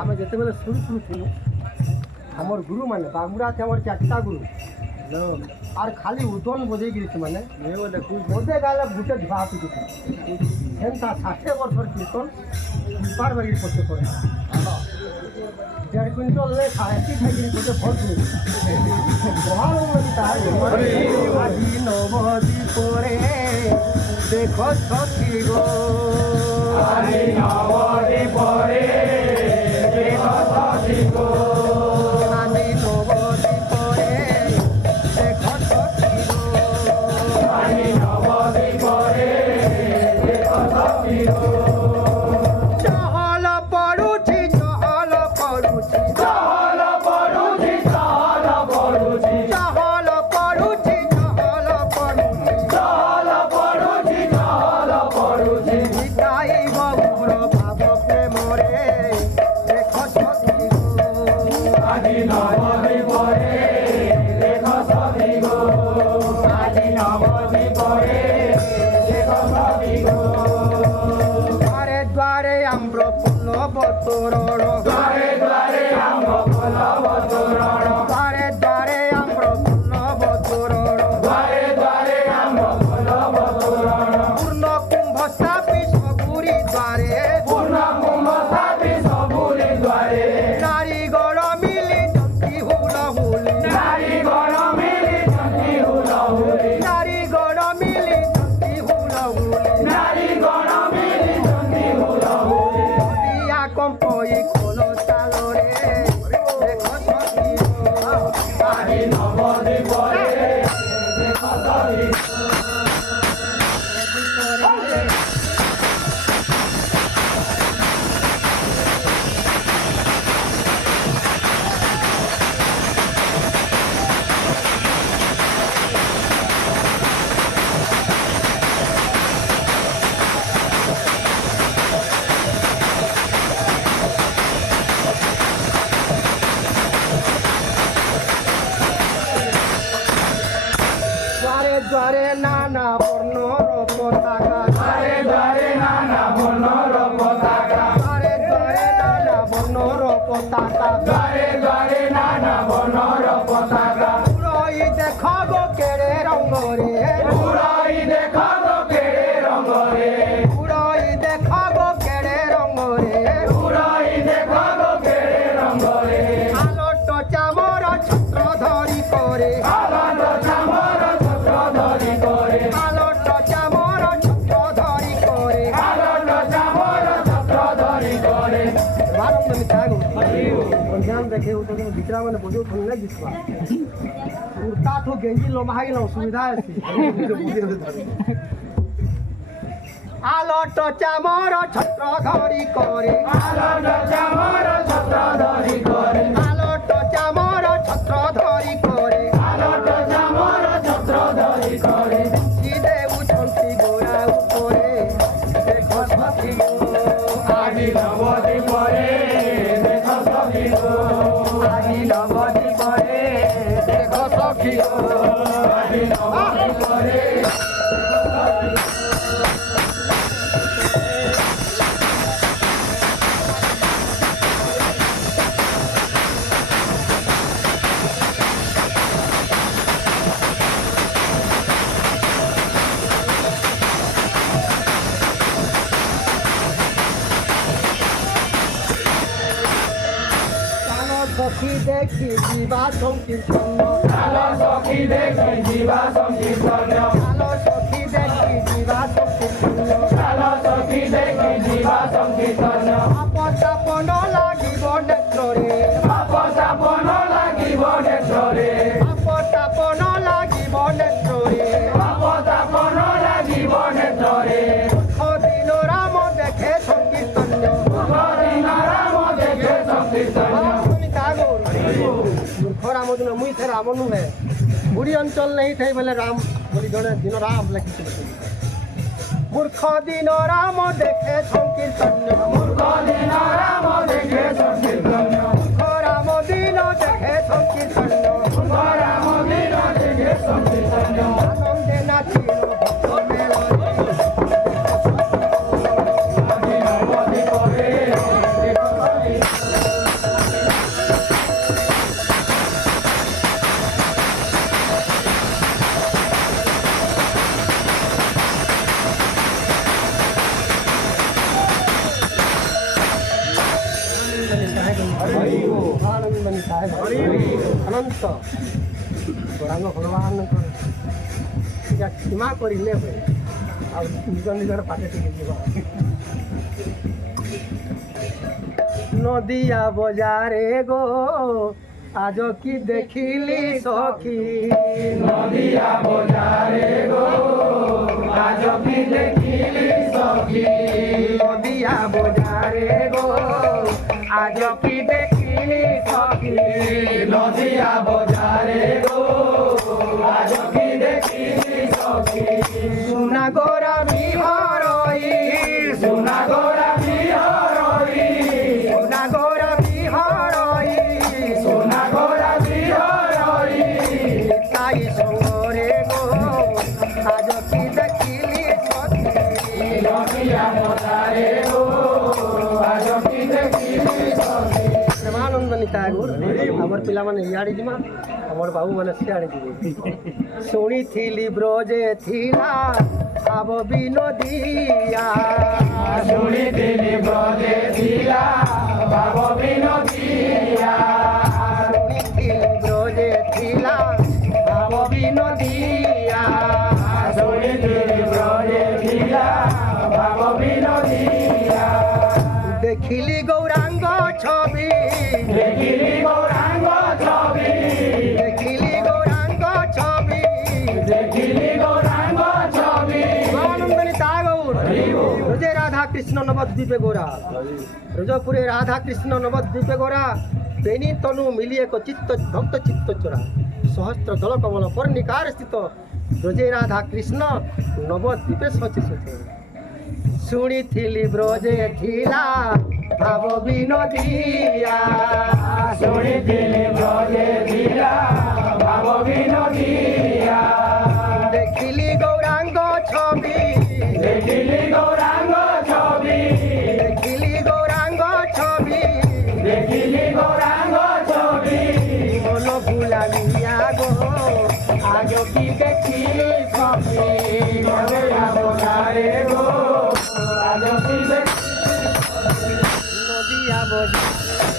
ଆମେ ଯେତେବେଳେ ଶୁଣୁ ଥିଲୁ ଆମର ଗୁରୁ ମାନେ ବାଙ୍ଗୁରା ଆମର 4ଟା ଗୁରୁ আর খালি উদন বজেই গিয়েছে মানে বজে গেলে বুটে ধোয়া পিটে সেটা 60 বছর কীর্তন পার বাড়ির করতে করে 1.5 কুইন্টাল লে 3.5 খাইয়ে করতে ভরপুর বহাল আজি নবদি পরে দেখো সখী গো আজি নবদি পরে দেখো সখী গো আজি নবদি পরে চহল পড়ুছি চহল পড়ুছি চহল পড়ুছি চহল পড়ুছি চহল পড়ুছি চহল পড়ুছি চহল পড়ুছি চহল পড়ুছি নিতাই বাবুর ভাব প্রেমরে দেখো সখী গো আজি নবদি পরে দেখো সখী গো আজি নবদি পরে দেখো সখী গো দ্বারে আম্র ফুল বতরণ দ্বারে দ্বারে আম্র ফুল বতরণ দ্বারে দ্বারে আম্র ফুল বতরণ দ্বারে দ্বারে আম্র ফুল বতরণ পূর্ণ কুম্ভ স্থাপি সবুরি দ্বারে পূর্ণ কুম্ভ স্থাপি সবুরি দ্বারে নারী গণ মিলি জন্তি হুল হুলি নারী গণ মিলি জন্তি হুল হুলি নারী গণ মিলি জন্তি হুল হুলি নারী গণ মিলি কম্পই খোলো চালরে দেখো সখী আজি নবদি পরে দেখো সখী দ্বারে নানা বর্ণর পতাকা দ্বারে দ্বারে নানা বর্ণর পতাকা দ্বারে দ্বারে নানা বর্ণর পতাকা দ্বারে দ্বারে নানা বর্ণর পতাকা পুরোই দেখা গো কেড়ে রঙরে পুরোই দেখা গো কেড়ে রঙরে পুরোই দেখা গো কেড়ে রঙরে পুরোই দেখা গো কেড়ে রঙরে আলোট চামর ছত্র ধরি করে আলোট চামর আলোট চামর ছত্র ধরি করে আলোট চামর ছত্র ধরি করে বারম তুমি থাকো ধ্যান দেখে ও তো বিচরা মানে বুঝো ফোন না দিছবা উড়তা তো গেঞ্জি লম্বা হয়ে গেল সুবিধা আছে আলোট চামর ছত্র ধরি করে আলোট চামর ছত্র ধরি করে আলোট চামর ছত্র ধরি করে আলোট চামর ছত্র ধরি করে আজি নবদি পরে দেখো সখী গো আজি নবদি পরে দেখো সখী গো আজি নবদি পরে সখী দেখি জীবা সংকীর্তন আলো সখী দেখি জীবা সংকীর্তন আলো সখী দেখি জীবা সংকীর্তন আলো সখী দেখি জীবা সংকীর্তন আপতাপন লাগিব নেত্রে আপতাপন লাগিব নেত্রে আপতাপন লাগিব নেত্রে আপতাপন লাগিব নেত্রে দিন রাম দেখে সংকীর্তন দিন রাম দেখে সংকীর্তন রাম দিন মুই সে রাম নুহে বুড়ি অঞ্চল নেই থাই বলে রাম বলি জনে দিন রাম লেখিছিল মূর্খ দিন রাম দেখে সংকীর্তন মূর্খ দিন রাম দেখে সংকীর্তন মূর্খ রাম দিন দেখে সংকীর্তন মূর্খ রাম দিন দেখে সংকীর্তন আনন্দে নাচিল ভক্ত মেলনে ଅନନ୍ତ ଗୌରାଙ୍ଗ ଭଗବାନଙ୍କର ପୂଜା ସୀମା କରିଲେ ହୁଏ ଆଉ ନିଜ ନିଜର ପାଟେ ଟିକେ ଯିବ নদিয়া বজারে গো আজ কি দেখিলি সখী নদিয়া বজারে গো আজ কি দেখিলি সখী নদিয়া বজারে গো আজ কি দেখিলি সখী নদিয়া বজারে গো আজ কি দেখিলি সখী সোনা গোরা বিহরই সোনা গোরা বিহরই সোনা গোরা বিহরই সোনা গোরা বিহরই তাই সঙ্গরে গো আজ কি দেখিলি সখী নদিয়া বজারে গো আজ কি দেখিলি সখী ପ୍ରେମାନନ୍ଦ ନିତା ଆଗୁର ଆମର ପିଲାମାନେ ଇଆଡ଼େ ଯିମା ଆମର ବାବୁମାନେ ସିଆଡ଼େ ଯିବେ ଶୁଣିଥିଲି ବ୍ରଜେ ଥିଲା ଭାବ ବିନୋଦିଆ শুনিଥିଲି ব্রজে ଥିଲା ভাব বিনোদিয়া ଶୁଣିଥିଲି ବ୍ରଜେ ଥିଲା ଭାବ ବିନୋଦିଆ শুনিଥିଲି ব্রজে ଥିଲା ভাব বিনোদিয়া ଦେଖିଲି ଗୌରାଙ୍ଗ ଛବି দেখিলি গৌরাঙ্গ ছবি ଦେଖିଲି ଗୌରାଙ୍ଗ ଛବି দেখিলি গৌরাঙ্গ ছবি আনন্দ নিতা গৌর রোজে রাধা কৃষ্ণ নবদ্বীপে গোরা রোজপুরে রাধা কৃষ্ণ নবদ্বীপে গোরা বেনি তনু মিলি এক চিত্ত ভক্ত চিত্ত চোরা সহস্র দল কমল পর্ণিকার স্থিত রোজে রাধা কৃষ্ণ নবদ্বীপে সচে সচে শুনিଥିଲି ব্রজে ଥିଲା ভাব বিনোদিয়া শুনিଥିଲି ব্রজে ଥିଲା ভাব বিনোদিয়া দেখিলি গৌরাঙ্গ ছবি দেখিলি গৌরাঙ্গ ছবি দেখিলি গৌরাঙ্গ ছবি দেখিলি গৌরাঙ্গ ছবি মন ভুলালিয়া গো আজ কি দেখিলি সখী নদিয়া বজারে গো আজ কি নদিয়া বজারে